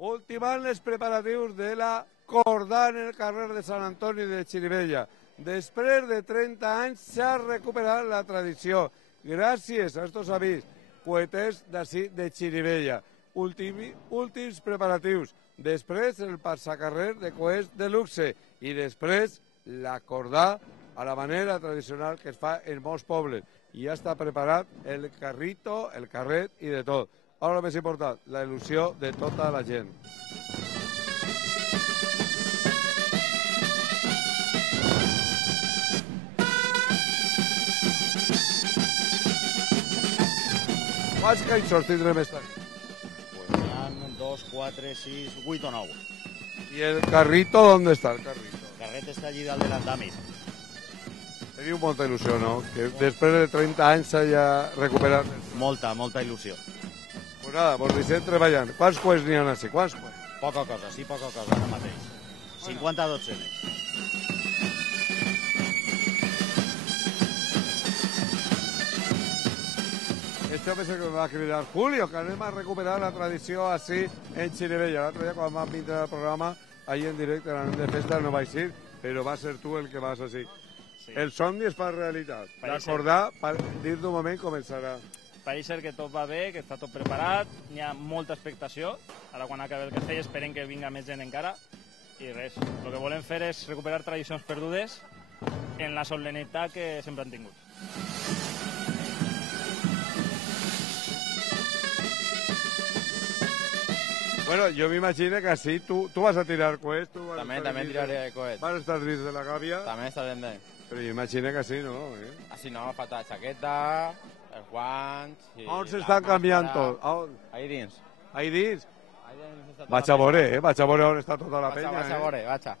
Ultimant els preparatius de la Cordà en el carrer de Sant Antoni de Xirivella. Després de 30 anys s'ha recuperat la tradició. Gràcies a estos amics poeters d'ací de Xirivella. Últims preparatius. Després el passacarrer de coets de luxe. I després la Cordà a la manera tradicional que es fa en molts pobles. I ja està preparat el carrito, el carret i de tot. Ara el més important, la il·lusió de tota la gent. Quants cançons tindrem esta nit? Pues hi ha 2, 4, 6, 8 o 9. ¿Y el carrito dónde está el carrito? El carret està allí dalt de l'andami. Teniu molta il·lusió, no? Que després de 30 anys s'hagi recuperat. Molta il·lusió. Pues nada, vos deixem treballant. Quants coets n'hi ha així? Quants coets? Poca cosa, sí, poca cosa ara mateix. 50 dotzenes. Esto me va a cridar Julio, que anem a recuperar la tradició així en Xirivella. L'altre dia, quan vam vindre al programa, ahí en directe, en de festa, no vaig ir, però va ser tu el que vas així. Sí. El somni es fa realitat. L'acordar, dir d'un moment, començarà. Pareix ser que tot va bé, que està tot preparat, hi ha molta expectació. Ara quan acabi el castell esperem que vinga més gent encara. I res, el que volem fer és recuperar tradicions perdudes en la solemnitat que sempre han tingut. Bueno, yo me imagino que así tú vas a tirar cohetes. También tiraré cohetes. Vas a estar dins de la gàbia. También estarem de... Però jo imagino que así no, Así no, falta la chaqueta, els guants... On s'estan canviant tot? Ahí dins. Ahí dins? Vaig a veure, vaig a veure on està tota la penya. Vaig a veure, vaig a.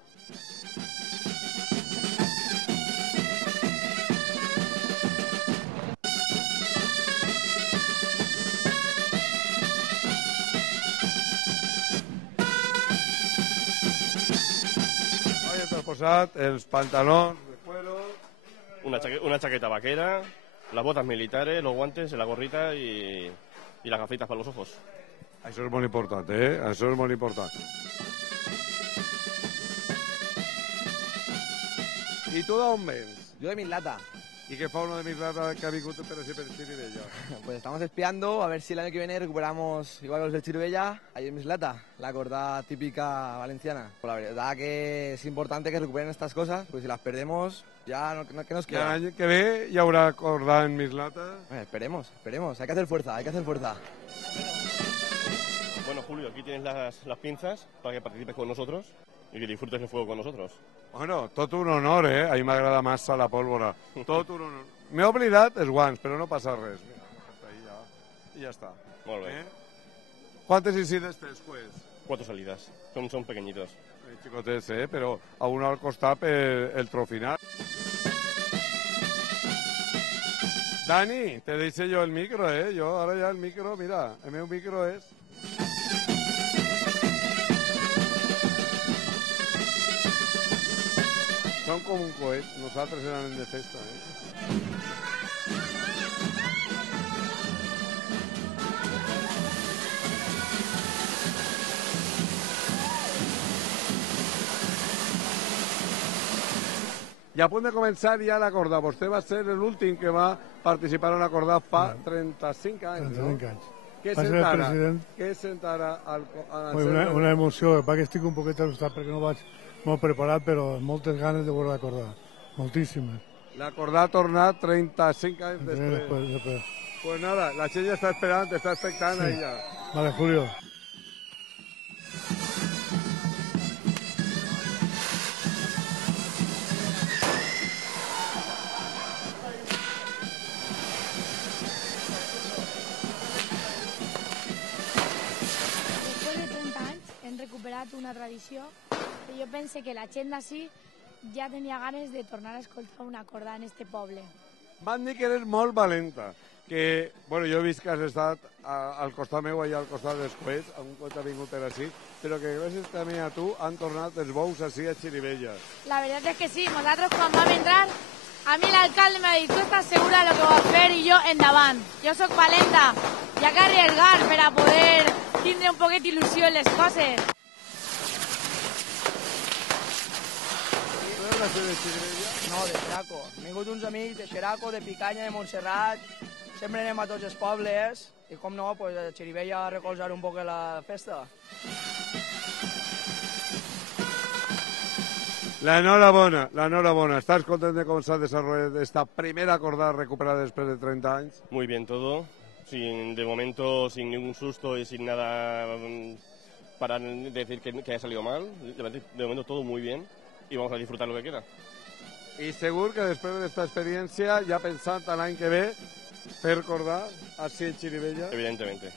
Posat els pantalons de cuero, una chaqueta vaquera, las botas militares, los guantes, la gorrita y las gafitas para los ojos. Això és molt important, Això és molt important. I tu d'on vens? Yo de Mislata. ¿Y qué fa uno de Mislata que ha vingut per así per Xirivella? Pues estamos espiando a ver si el año que viene recuperamos, igual que los de Xirivella, ahí en Mislata, la cordá típica valenciana. Pues la verdad que es importante que recuperen estas cosas, porque si las perdemos, ya ¿qué nos queda? ¿Y el año que ve ya habrá cordá en Mislata? Esperemos, hay que hacer fuerza, Bueno, Julio, aquí tienes las pinzas para que participes con nosotros y que disfrutes el fuego con nosotros. Bueno, tot un honor, A mi m'agrada massa la pólvora. Tot un honor. M'he oblidat els guants, però no passa res. Mira, i ja està. Molt bé. ¿Cuántas incides tens, pues? 4 salidas. Son pequeñitos. Xicotets, però a uno al costat per el trofinal. Dani, te dice yo el micro, Yo ahora ya el micro, mira, el meu micro es... Són com un coet, nosaltres érem de festa, I a punt de començar ja l'acordar. Vostè va ser l'últim que va participar en l'acordar fa 35 anys, 35 anys. Què sent ara? Una emoció, que estic un poquet assustat perquè no vaig molt preparat, però moltes ganes de veure l'acordar, moltíssimes. L'acordar ha tornat 35 anys després. Pues nada, la gent ja està esperant, està expectant ahí ja. Vale, Julio. recuperat una tradició que jo pense que la gent d'ací ja tenia ganes de tornar a escoltar una corda en este poble. Van dir que eres molt valenta, que, bueno, jo he vist que has estat al costat meu, allà al costat dels coets, un coet ha vingut per així, però que gràcies també a tu han tornat els bous així a Xirivella. La veritat és que sí, nosaltres quan vam entrar, a mi l'alcalde m'ha dit, tu estàs segura de lo que vas fer i jo endavant. Jo sóc valenta, hi ha que arriesgar per a poder tindre un poquet d'il·lusió en les coses. Tu eres la sede de Xirivella? No, de Xeraco. Han vingut uns amics de Xeraco, de Picanya, de Montserrat. Sempre anem a tots els pobles i, com no, pues, a Xirivella a recolzar un poc la festa. La enhorabona. ¿Estás contento de cómo se ha desarrollado esta primera cordada recuperada después de 30 años? Muy bien todo, de momento sin ningún susto y sin nada para decir que haya salido mal. De momento todo muy bien y vamos a disfrutar lo que queda. Y seguro que después de esta experiencia, ya pensando l'any que ve, fer cordar así en Xirivella. Evidentemente.